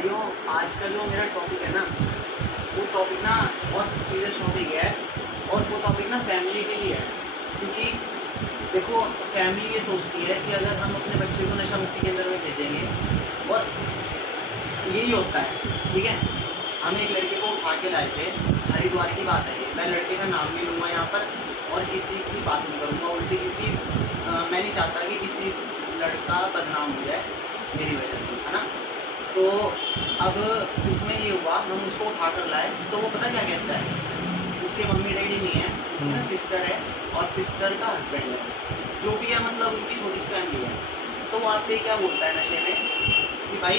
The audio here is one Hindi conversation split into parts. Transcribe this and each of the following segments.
भाइयों, आज का जो मेरा टॉपिक है ना, वो टॉपिक ना बहुत सीरियस टॉपिक है। और वो टॉपिक ना फैमिली के लिए है। क्योंकि देखो, फैमिली ये सोचती है कि अगर हम अपने बच्चे को नशा मुक्ति केंद्र में भेजेंगे, और यही होता है, ठीक है। हम एक लड़के को उठा के लाए थे, हरिद्वार की बात है ये। मैं लड़के का नाम नहीं लूँगा यहाँ पर और किसी की बात नहीं करूँगा उल्टी, क्योंकि मैं नहीं चाहता कि किसी लड़का बदनाम हो जाए मेरी वजह से, है ना। तो अब उसमें ये हुआ, हम उसको उठा कर लाए तो वो पता क्या कहता है, उसके मम्मी डैडी नहीं है, उसकी ना सिस्टर है और सिस्टर का हस्बैंड है, जो भी है, मतलब उनकी छोटी सी फैमिली है। तो वो आते ही क्या बोलता है नशे में कि भाई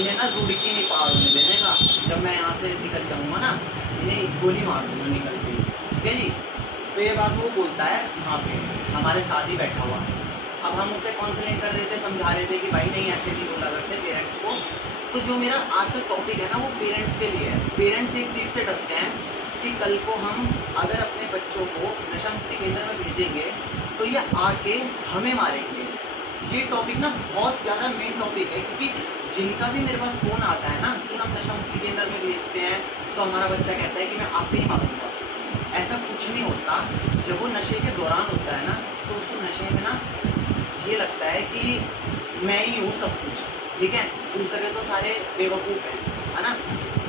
इन्हें ना रुड़की नहीं पार होने देने का, जब मैं यहाँ से निकल जाऊँगा ना इन्हें गोली मार दूँगा निकल के, ठीक है जी। तो ये बात वो बोलता है वहाँ पे, हमारे साथ ही बैठा हुआ। अब हम उसे काउंसलिंग कर रहे थे, समझा रहे थे कि भाई नहीं, ऐसे नहीं बोला करते पेरेंट्स को। तो जो मेरा आज का टॉपिक है ना, वो पेरेंट्स के लिए है। पेरेंट्स एक चीज़ से डरते हैं कि कल को हम अगर अपने बच्चों को नशा मुक्ति केंद्र में भेजेंगे तो ये आके हमें मारेंगे। ये टॉपिक ना बहुत ज़्यादा मेन टॉपिक है, क्योंकि जिनका भी मेरे पास फ़ोन आता है ना कि हम नशा मुक्ति केंद्र में भेजते हैं, तो हमारा बच्चा कहता है कि मैं आते ही मारूंगा। ऐसा कुछ नहीं होता। जब वो नशे के दौरान होता है ना, तो उसको नशे में ना ये लगता है कि मैं ही हूँ सब कुछ, ठीक है। दूसरे तो सारे बेवकूफ़ हैं, है ना।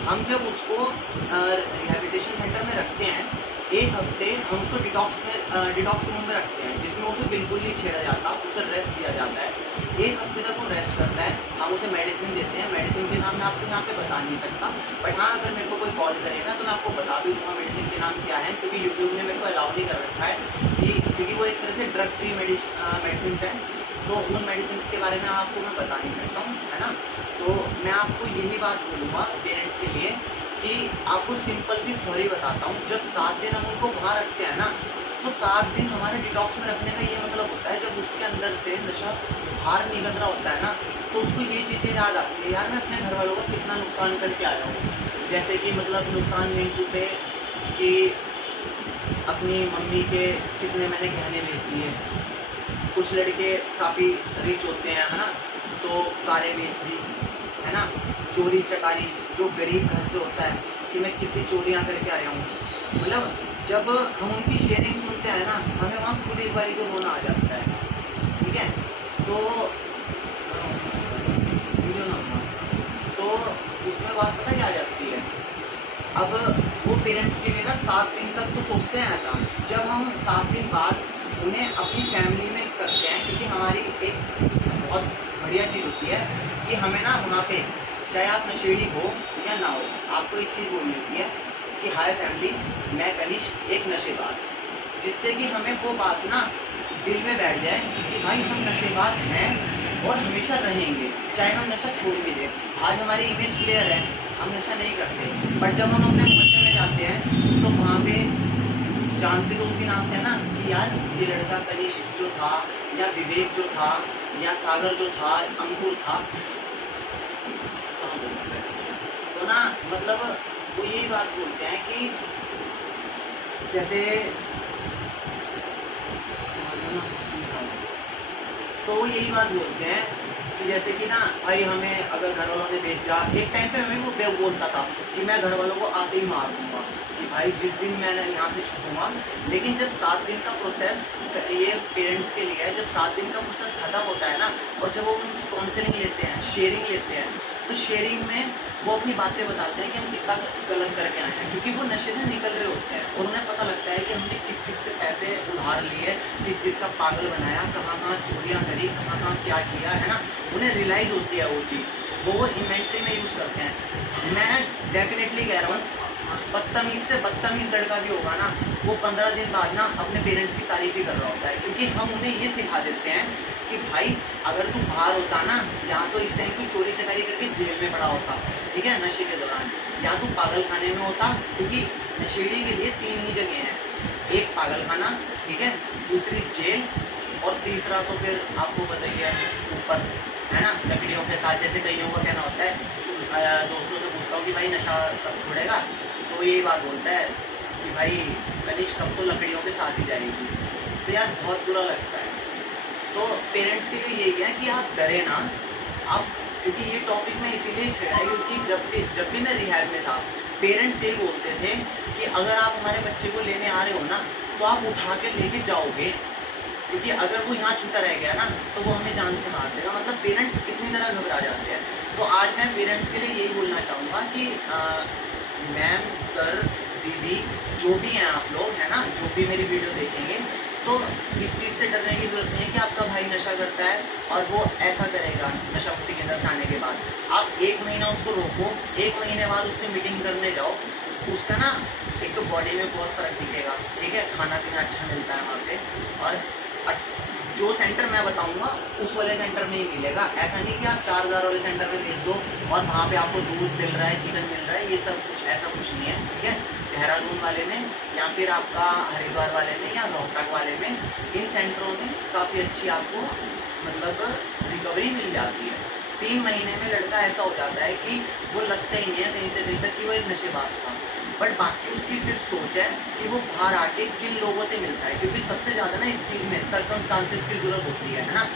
हम जब उसको रिहैबिलिटेशन सेंटर में रखते हैं, एक हफ्ते हम उसको डिटॉक्स रूम में रखते हैं, जिसमें उसे बिल्कुल नहीं छेड़ा जाता, उसे रेस्ट दिया जाता है। एक हफ्ते तक वो रेस्ट करता है, हम उसे मेडिसिन देते हैं। मेडिसिन के नाम मैं आपको यहाँ पे बता नहीं सकता, बट हाँ, अगर मेरे को कोई कॉल करेगा तो मैं आपको बता भी दूँगा मेडिसिन के नाम क्या है, क्योंकि यूट्यूब ने मेरे को अलाउ नहीं कर रखा है कि, क्योंकि वो एक तरह से ड्रग फ्री मेडिसिन हैं, तो उन मेडिसिन के बारे में आपको मैं बता नहीं सकता हूँ, है ना। तो मैं आपको यही बात बोलूँगा पेरेंट्स के लिए कि आपको सिंपल सी थ्योरी बताता हूँ। जब 7 दिन हम उनको वहाँ रखते हैं ना, तो 7 दिन हमारे डिटॉक्स में रखने का ये मतलब होता है, जब उसके अंदर से नशा बाहर निकल रहा होता है ना, तो उसको ये चीज़ें याद आती है, यार मैं अपने घर वालों का कितना नुकसान करके आया हूँ। जैसे कि मतलब नुकसान मिंटू से कि अपनी मम्मी के कितने मैंने गहने बेच दिए। कुछ लड़के काफ़ी रिच होते हैं, है ना, तो कारें बेच दी, है ना। चोरी चकारी जो गरीब घर से होता है कि मैं कितनी चोरियां करके आया हूँ। मतलब जब हम उनकी शेयरिंग सुनते हैं ना, हमें वहाँ खुद एक बारी को रोना आ जाता है, ठीक है। तो वीडियो ना बना। तो उसमें बात पता क्या आ जाती है। अब वो पेरेंट्स के लिए ना 7 दिन तक तो सोचते हैं ऐसा, जब हम 7 दिन बाद उन्हें अपनी फैमिली में करते हैं, क्योंकि हमारी एक बहुत बढ़िया चीज़ होती है कि हमें ना वहाँ पे, चाहे आप नशेड़ी हो या ना हो, आपको एक चीज़ बोलनी होती है कि हाय फैमिली, मैं कनिष्क एक नशेबाज, जिससे कि हमें वो बात ना दिल में बैठ जाए कि भाई हम नशेबाज हैं और हमेशा रहेंगे, चाहे हम नशा छोड़ भी दें। आज हमारी इमेज क्लियर है, हम नशा नहीं करते, बट जब हम अपने मोहल्ले में जाते हैं तो वहाँ पे जानते तो उसी नाम से है ना कि यार ये लड़का कनिष्क जो था, या विवेक जो था, या सागर जो था, अंकुर था, समझ लो। तो ना मतलब वो यही बात बोलते हैं कि जैसे तो वो यही बात बोलते हैं कि जैसे कि ना भाई, हमें अगर घर वालों ने भेजा, एक टाइम पे हमें वो बोलता था कि मैं घर वालों को आते ही मार दूंगा, कि भाई जिस दिन मैंने यहाँ से छूटूंगा। लेकिन जब 7 दिन का प्रोसेस, ये पेरेंट्स के लिए है, जब 7 दिन का प्रोसेस खत्म होता है ना, और जब वो उनकी काउंसलिंग लेते हैं, शेयरिंग लेते हैं, तो शेयरिंग में वो अपनी बातें बताते हैं कि हम कितना गलत करके आए हैं, क्योंकि वो नशे से निकल रहे होते हैं और उन्हें पता लगता है कि हमने किस किस से पैसे उधार लिए, किस किस का पागल बनाया, कहाँ कहाँ चोरियाँ करी, कहाँ कहाँ क्या किया, है ना। उन्हें रियलाइज़ होती है वो चीज़, वो इन्वेंट्री में यूज़ करते हैं। मैं डेफिनेटली कह रहा हूँ, बदतमीज़ से बदतमीज़ लड़का भी होगा ना, वो 15 दिन बाद ना अपने पेरेंट्स की तारीफ़ ही कर रहा होता है, क्योंकि हम उन्हें ये सिखा देते हैं कि भाई अगर तू बाहर होता ना, या तो इस टाइम तू चोरी चकारी करके जेल में पड़ा होता, ठीक है, नशे के दौरान, या तू पागल खाने में होता, क्योंकि नशेड़ी के लिए 3 ही जगह हैं, एक पागल खाना, ठीक है, दूसरी जेल, और तीसरा तो फिर आपको बताइए ऊपर, है ना, लकड़ियों के साथ। जैसे कईयों का कहना होता है, दोस्तों से पूछता हूँ कि भाई नशा कब छोड़ेगा, तो वो यही बात बोलता है कि भाई कनिष्क कब तो लकड़ियों के साथ ही जाएगी। तो यार बहुत बुरा लगता है। तो पेरेंट्स के लिए यही है कि आप डरे ना, आप क्योंकि ये टॉपिक मैं इसीलिए छेड़ा है क्योंकि जब भी मैं रिहैब में था, पेरेंट्स यही बोलते थे कि अगर आप हमारे बच्चे को लेने आ रहे हो ना, तो आप उठा के लेके जाओगे, क्योंकि अगर वो यहाँ छूटा रह गया ना तो वो हमें जान से मार देगा। मतलब पेरेंट्स इतनी तरह घबरा जाते हैं। तो आज मैं पेरेंट्स के लिए यही बोलना चाहूँगा कि मैम, सर, दीदी, जो भी हैं आप लोग, है ना, जो भी मेरी वीडियो देखेंगे, तो इस चीज़ से डरने की ज़रूरत नहीं है कि आपका भाई नशा करता है और वो ऐसा करेगा नशा मुक्ति केंद्र से आने के बाद। आप 1 महीना उसको रोको, 1 महीने बाद उससे मीटिंग करने जाओ, उसका ना एक तो बॉडी में बहुत फ़र्क दिखेगा, ठीक है, खाना पीना अच्छा मिलता है वहाँ पे, और जो सेंटर मैं बताऊंगा उस वाले सेंटर में ही मिलेगा। ऐसा नहीं कि आप 4000 वाले सेंटर में भेज दो और वहाँ पे आपको दूध मिल रहा है, चिकन मिल रहा है, ये सब कुछ ऐसा कुछ नहीं है, ठीक है। देहरादून वाले में या फिर आपका हरिद्वार वाले में या रोहतक वाले में, इन सेंटरों में काफ़ी अच्छी आपको मतलब रिकवरी मिल जाती है। 3 महीने में लड़का ऐसा हो जाता है कि वो लगता ही नहीं है कहीं से कहीं तक कि वो एक नशेबाज था, बट बाकी उसकी सिर्फ सोच है कि वो बाहर आके किन लोगों से मिलता है, क्योंकि सबसे ज़्यादा ना इस चीज़ में सर्कमस्टांसेस की ज़रूरत होती है ना।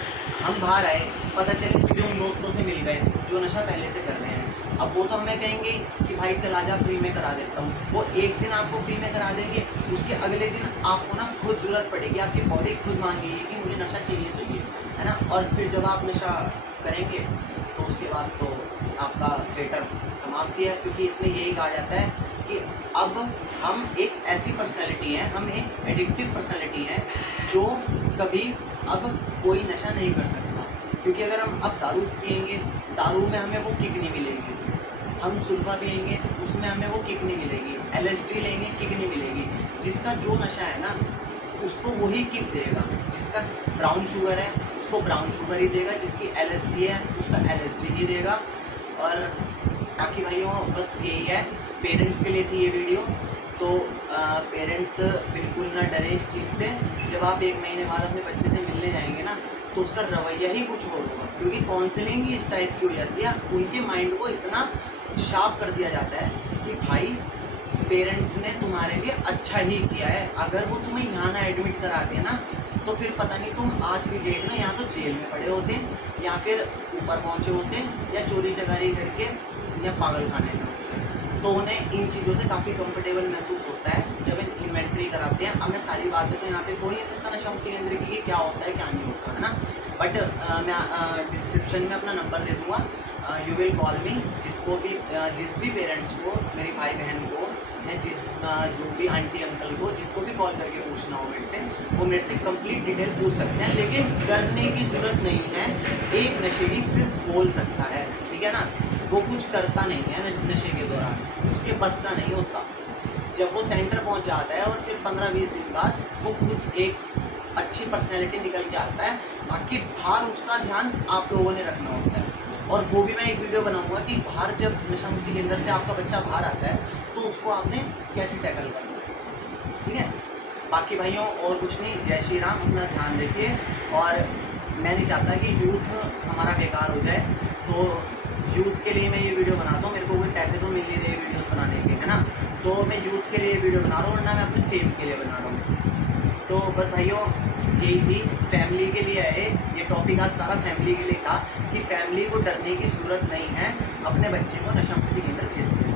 हम बाहर आए, पता चले फिर उन दोस्तों से मिल गए जो नशा पहले से कर रहे हैं। अब वो तो हमें कहेंगे कि भाई चला जा, फ्री में करा देता हूँ। वो एक दिन आपको फ्री में करा देंगे, उसके अगले दिन आपको ना खुद ज़रूरत पड़ेगी, आपकी बॉडी खुद मांगेगी कि मुझे नशा चाहिए, है ना। और फिर जब आप नशा करेंगे तो उसके बाद तो आपका थिएटर समाप्ति है, क्योंकि इसमें यही कहा जाता है कि अब हम एक ऐसी पर्सनैलिटी हैं, हम एक एडिक्टिव पर्सनैलिटी हैं जो कभी अब कोई नशा नहीं कर सकता। क्योंकि अगर हम अब दारू पिएंगे, दारू में हमें वो किक नहीं मिलेगी, हम सुल्फा पिएंगे उसमें हमें वो किक नहीं मिलेगी, LSD लेंगे किक नहीं मिलेगी। जिसका जो नशा है ना उसको वही किक देगा, जिसका ब्राउन शुगर है उसको ब्राउन शुगर ही देगा, जिसकी LSD है उसका LSD ही देगा। और बाकी भाइयों बस यही है, पेरेंट्स के लिए थी ये वीडियो। तो पेरेंट्स बिल्कुल ना डरे इस चीज़ से। जब आप 1 महीने बाद अपने बच्चे से मिलने जाएंगे ना तो उसका रवैया ही कुछ और होगा, क्योंकि काउंसलिंग ही इस टाइप की हो जाती है। उनके माइंड को इतना शार्प कर दिया जाता है कि भाई पेरेंट्स ने तुम्हारे लिए अच्छा ही किया है। अगर वो तुम्हें यहाँ ना एडमिट कराते ना तो फिर पता नहीं तुम आज की डेट में यहाँ तो जेल में पड़े होते या फिर ऊपर पहुँचे होते या चोरी चकारी करके या पागल खाने में होते। तो उन्हें इन चीज़ों से काफ़ी कंफर्टेबल महसूस होता है जब इन्वेंट्री कराते हैं। अब मैं सारी बातें तो यहाँ पे बोल नहीं सकता नशा मुक्ति केंद्र की कि क्या होता है क्या नहीं होता, है ना। बट मैं डिस्क्रिप्शन में अपना नंबर दे दूँगा, यू विल कॉल मी। जिस भी पेरेंट्स को, मेरी भाई बहन को या जो भी आंटी अंकल को, जिसको भी कॉल करके पूछना हो मेरे से, वो मेरे से कंप्लीट डिटेल पूछ सकते हैं। लेकिन डरने की ज़रूरत नहीं है, एक नशेड़ी सिर्फ बोल सकता है, ठीक है ना। वो कुछ करता नहीं है नशे के दौरान, उसके बस का नहीं होता। जब वो सेंटर पहुंच जाता है और फिर 15-20 दिन बाद वो खुद एक अच्छी पर्सनैलिटी निकल के आता है। बाकी बाहर उसका ध्यान आप लोगों ने रखना होता है। और वो भी मैं एक वीडियो बनाऊंगा कि बाहर जब नशा मुक्ति केंद्र से आपका बच्चा बाहर आता है तो उसको आपने कैसे टैकल करना है, ठीक है। बाकी भाइयों और कुछ नहीं, जय श्री राम। अपना ध्यान रखिए। और मैं नहीं चाहता कि यूथ हमारा बेकार हो जाए, तो यूथ के लिए मैं ये वीडियो बनाता हूँ। मेरे को कोई पैसे तो मिल नहीं रहे वीडियोस बनाने के, है ना। तो मैं यूथ के लिए वीडियो बना रहा हूँ और ना मैं अपने फेम के लिए बना रहा हूँ। तो बस भाइयों यही थी, फैमिली के लिए है ये टॉपिक। आज सारा फैमिली के लिए था कि फैमिली को डरने की ज़रूरत नहीं है, अपने बच्चे को नशा मुक्ति केंद्र भेज दें।